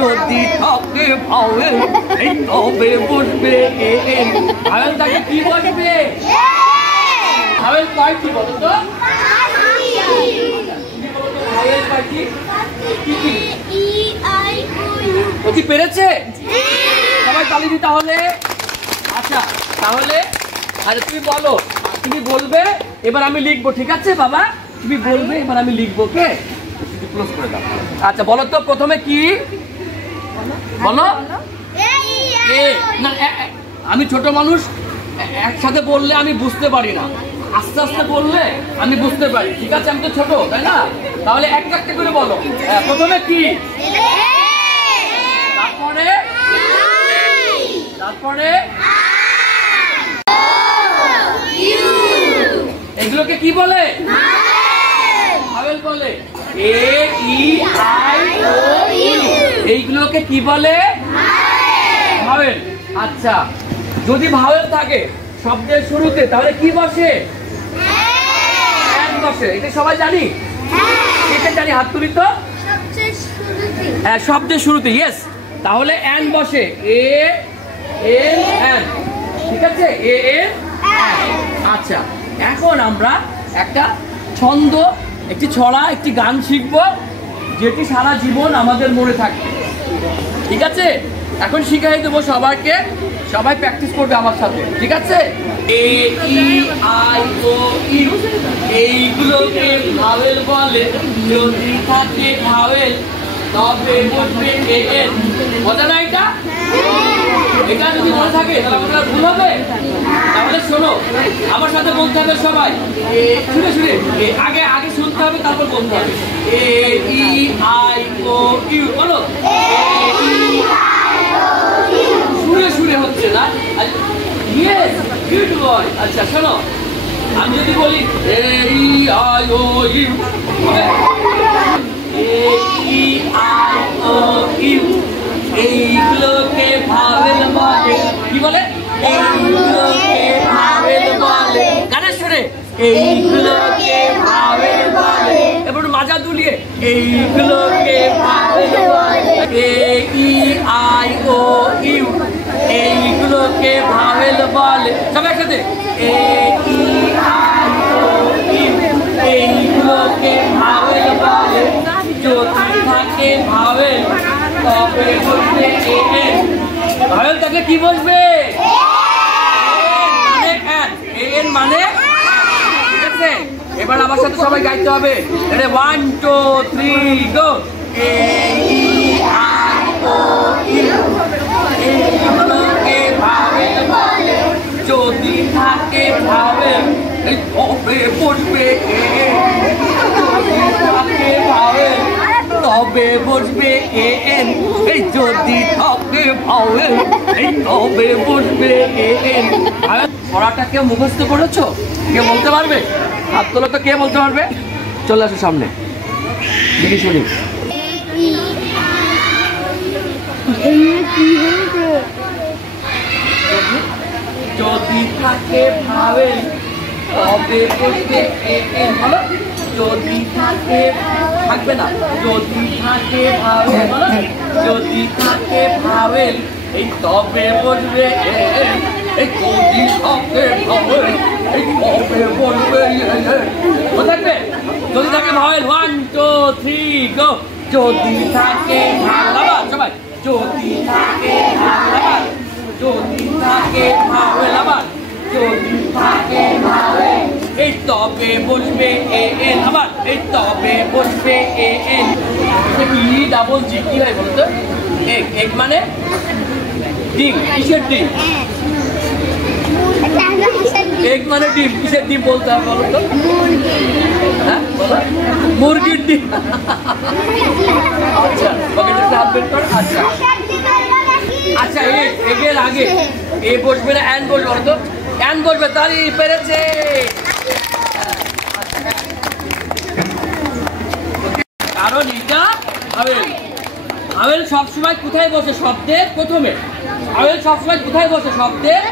যদি থাকে ভাওয়েল এই তবে বসবে এন। ভাওয়েল থাকে কি বসবে? ভাওয়েল কয়টি বলো তো? ভাওয়েল কয়টি? ও কি পেরেছে? সবাই তালি দি তাহলে। আচ্ছা তাহলে আরে তুমি বলো, তুমি বলবে এবার আমি লিখবো, ঠিক আছে বাবা? তুমি বলবে এবার আমি লিখবো, কে ক্লোজ করে দাও। আচ্ছা বলো তো প্রথমে কি বলো? না আমি ছোট মানুষ, একসাথে বললে আমি বুঝতে পারি না, আস্তে আস্তে বললে আমি বুঝতে পারি, ঠিক আছে? আমি তো ছোট, তাই না? তাহলে একটা একটা করে বলো। প্রথমে কি, তারপরে তারপরে এগুলোকে কি বলে? ভাওয়েল বলে। এ ই আই ও ইউ, এইগুলোকে কি বলে? ভাওয়েল। আচ্ছা যদি ভাওয়েল থাকে শব্দের শুরুতে তাহলে কি বসে? বসে। এটা সবাই জানি, এটা জানি, হাত তুলি তো। হ্যাঁ শব্দের শুরুতে, ইয়েস। তাহলে এন বসে, এ এন এন, ঠিক আছে? A N. আচ্ছা এখন আমরা একটা ছন্দ, একটি ছড়া, একটি গান শিখবো যেটি সারা জীবন আমাদের মনে থাকবে, ঠিক আছে? এখন শিখাই দেবো সবাইকে, সবাই প্র্যাকটিস করবে আমার সাথে, ঠিক আছে? এ ই আই ও ইউ, এইগুলোকে ভাওয়েল বলে। যদি থাকে ভাওয়েল তবে বসবে এন। মজা না এটা? এটা যদি মনে থাকে তাহলে আমাদের ভুল হবে। তাহলে শোনো, আমার সাথে বলতে হবে সবাই, শুনে শুনে আগে আগে শুনতে হবে, তারপর বলতে হবে। এ ই আই ও ইউ, বলো। শুনে শুনে হচ্ছে না? Yes, good boy. আচ্ছা শোনো, আমি যদি বলি A E I O U, A E I O U, এইগুলোকে ভাওয়েল বলে। কি বলে? এইগুলোকে ভাওয়েল বলে। গানের সুরে এইগুলোকে ভাওয়েল বলে। এবার মাজা দুলিয়ে এইগুলোকে ভাওয়েল বলে। এ ই আই ও ইউ, এইগুলোকে ভাওয়েল বলে। সব একসাথে, এ ই আই ও ইউ, এইগুলোকে ভাওয়েল বলে। যদি থাকে ভাওয়েল তবে বসবে এন। ভাওয়েল থাকলে কি বসবে? এন মানে, ঠিক আছে? এবার আমার সাথে সবাই গাইতে হবে। 1 2 3 গো। এ ই আই ও ইউ, এইগুলোকে ভাওয়েল বলে। যদি থাকে ভাওয়েল তবে বসবে এন। যদি থাকে ভাওয়েল তবে বসবে এন। এই যদি থাকে ভাওয়েল এই তবে বসবে এন। পড়াটা কেউ মুখস্থ করেছো? কেউ বলতে পারবে? হাত তোলো তো, কে বলতে পারবে? চলে আসো সামনে, দেখি শুনি। যদি থাকে ভাওয়েল তবে বসবে এন, বলো। যদি থাকে, থাকবে না, যদি থাকে ভাওয়েল, বলো। যদি থাকে ভাওয়েল এই তবে বসবে এন। এই যদি থাকে ভাওয়েল এই তবে বসবে এন। থাকবে যদি থাকে ভাওয়েল। 1 2 3 গো। যদি থাকে ভাওয়েল, সবাই। যদি থাকে ভাওয়েল, যদি থাকে ভাওয়েল, আবার যদি থাকে ভাওয়েল এই তবে বসবে এন। আবার এই তবে বসবে এন। ই ডাবল জি কি হয় বলতো? এক, এক মানে ডিম। কিসের ডিম? এক মানে ডিম। কিসের ডিম বলতে হবে বলো তো? হ্যাঁ বলো, মুরগির ডিম। আচ্ছা পকেটে হাত বের কর। আচ্ছা আচ্ছা, এর আগে এ বসবে না এন বসবে, বলো তো? এন বসবে। তালি পেরেছে। কারণ এটা ভাওয়েল। ভাওয়েল সবসময় কোথায় বসে? শব্দের প্রথমে। ভাওয়েল সবসময় কোথায় বসে? শব্দের